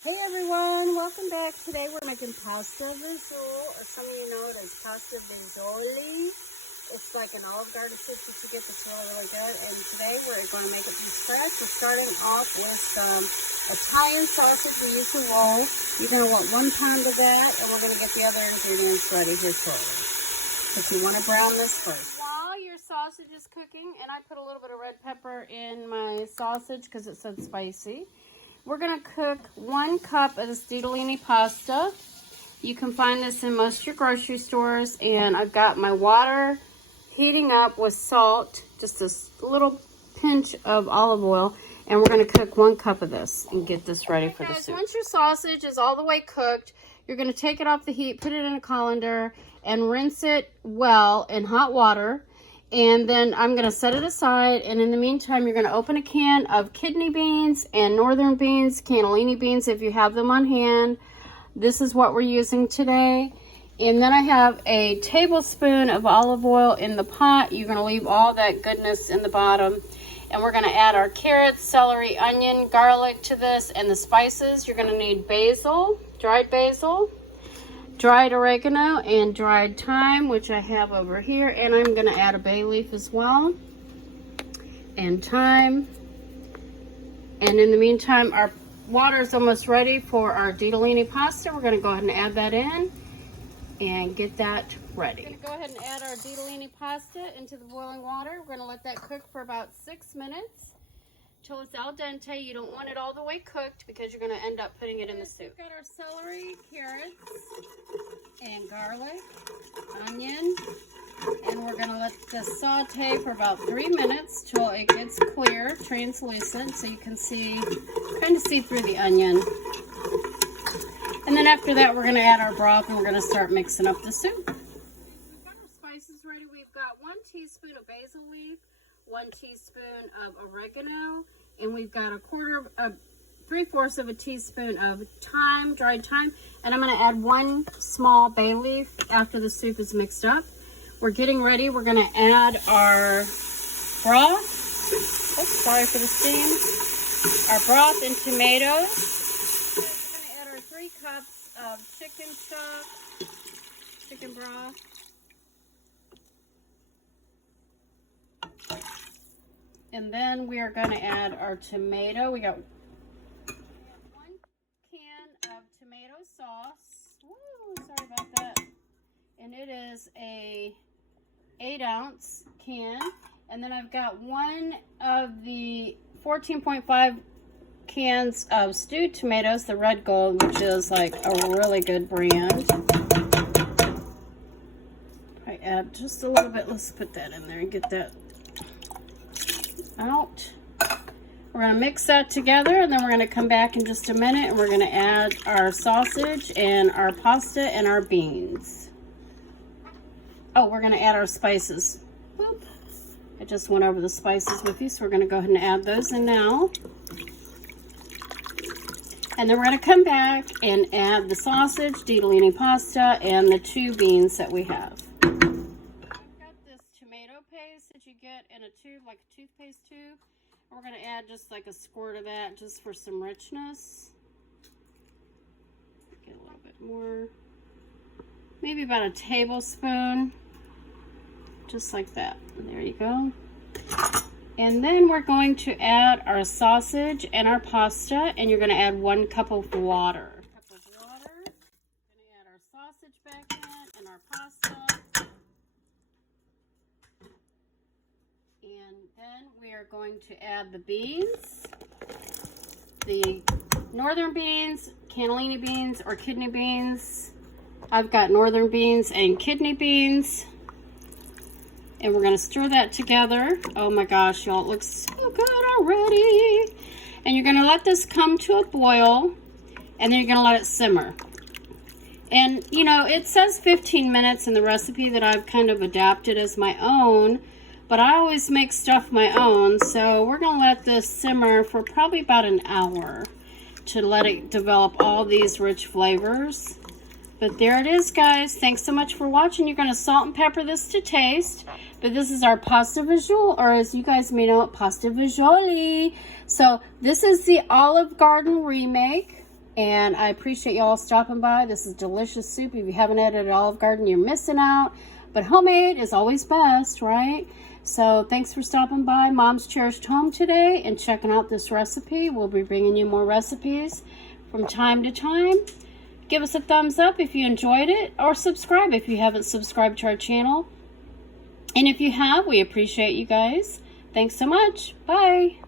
Hey everyone, welcome back. Today we're making pasta visual, or some of you know it as pasta Fagioli. It's like an Olive Garden soup that you get that's really good. And today we're going to make it from scratch. We're starting off with some Italian sausage we use to roll. You're going to want 1 pound of that, and we're going to get the other ingredients ready here shortly. But you want to brown this first. While your sausage is cooking, and I put a little bit of red pepper in my sausage because it said spicy. We're going to cook 1 cup of this ditalini pasta. You can find this in most of your grocery stores. And I've got my water heating up with salt, just a little pinch of olive oil. And we're going to cook 1 cup of this and get this ready for the soup. Once your sausage is all the way cooked, you're going to take it off the heat, put it in a colander, and rinse it well in hot water. And then I'm going to set it aside, and in the meantime, you're going to open a can of kidney beans and northern beans, cannellini beans if you have them on hand. This is what we're using today. And then I have a tablespoon of olive oil in the pot. You're going to leave all that goodness in the bottom. And we're going to add our carrots, celery, onion, garlic to this, and the spices. You're going to need basil, dried basil, dried oregano, and dried thyme, which I have over here. And I'm going to add a bay leaf as well, and thyme. And in the meantime, our water is almost ready for our ditalini pasta. We're going to go ahead and add that in and get that ready. We're going to go ahead and add our ditalini pasta into the boiling water. We're going to let that cook for about 6 minutes till it's al dente. You don't want it all the way cooked because you're going to end up putting it in the soup. We've got our celery, carrots, and garlic, onion, and we're going to let this saute for about 3 minutes till it gets clear, translucent, so you can kind of see through the onion. And then after that, we're going to add our broth, and we're going to start mixing up the soup. We've got our spices ready. We've got 1 teaspoon of basil leaf, 1 teaspoon of oregano, and we've got 3/4 of a teaspoon of thyme, dried thyme, and I'm going to add 1 small bay leaf after the soup is mixed up. We're getting ready. We're going to add our broth. Oops, sorry for the steam. Our broth and tomatoes. We're going to add our 3 cups of chicken stock, chicken broth. And then we are going to add our tomato. We got 1 can of tomato sauce. Woo, sorry about that. And it is a 8-ounce can. And then I've got 1 of the 14.5 cans of stewed tomatoes, the Red Gold, which is like a really good brand. I add just a little bit. Let's put that in there and get that out. We're going to mix that together, and then we're going to come back in just a minute, and we're going to add our sausage and our pasta and our beans. Oh, we're going to add our spices. Whoop. I just went over the spices with you, so we're going to go ahead and add those in now. And then we're going to come back and add the sausage, ditalini pasta, and the 2 beans that we have. That you get in a tube, like a toothpaste tube. And we're going to add just like a squirt of that just for some richness. Get a little bit more. Maybe about a tablespoon. Just like that. There you go. And then we're going to add our sausage and our pasta, and you're going to add 1 cup of water. We're going to add our sausage back in and our pasta. And then we are going to add the beans, the northern beans, cannellini beans, or kidney beans. I've got northern beans and kidney beans. And we're going to stir that together. Oh my gosh, y'all, it looks so good already. And you're going to let this come to a boil, and then you're going to let it simmer. And, you know, it says 15 minutes in the recipe that I've kind of adapted as my own. But I always make stuff my own, so we're going to let this simmer for probably about an hour to let it develop all these rich flavors. But there it is, guys. Thanks so much for watching. You're going to salt and pepper this to taste. But this is our pasta visual, or as you guys may know it, pasta Fagioli. So this is the Olive Garden remake. And I appreciate y'all stopping by. This is delicious soup. If you haven't had it at Olive Garden, you're missing out. But homemade is always best, right? So thanks for stopping by Mom's Cherished Home today and checking out this recipe. We'll be bringing you more recipes from time to time. Give us a thumbs up if you enjoyed it, or subscribe if you haven't subscribed to our channel. And if you have, we appreciate you guys. Thanks so much. Bye.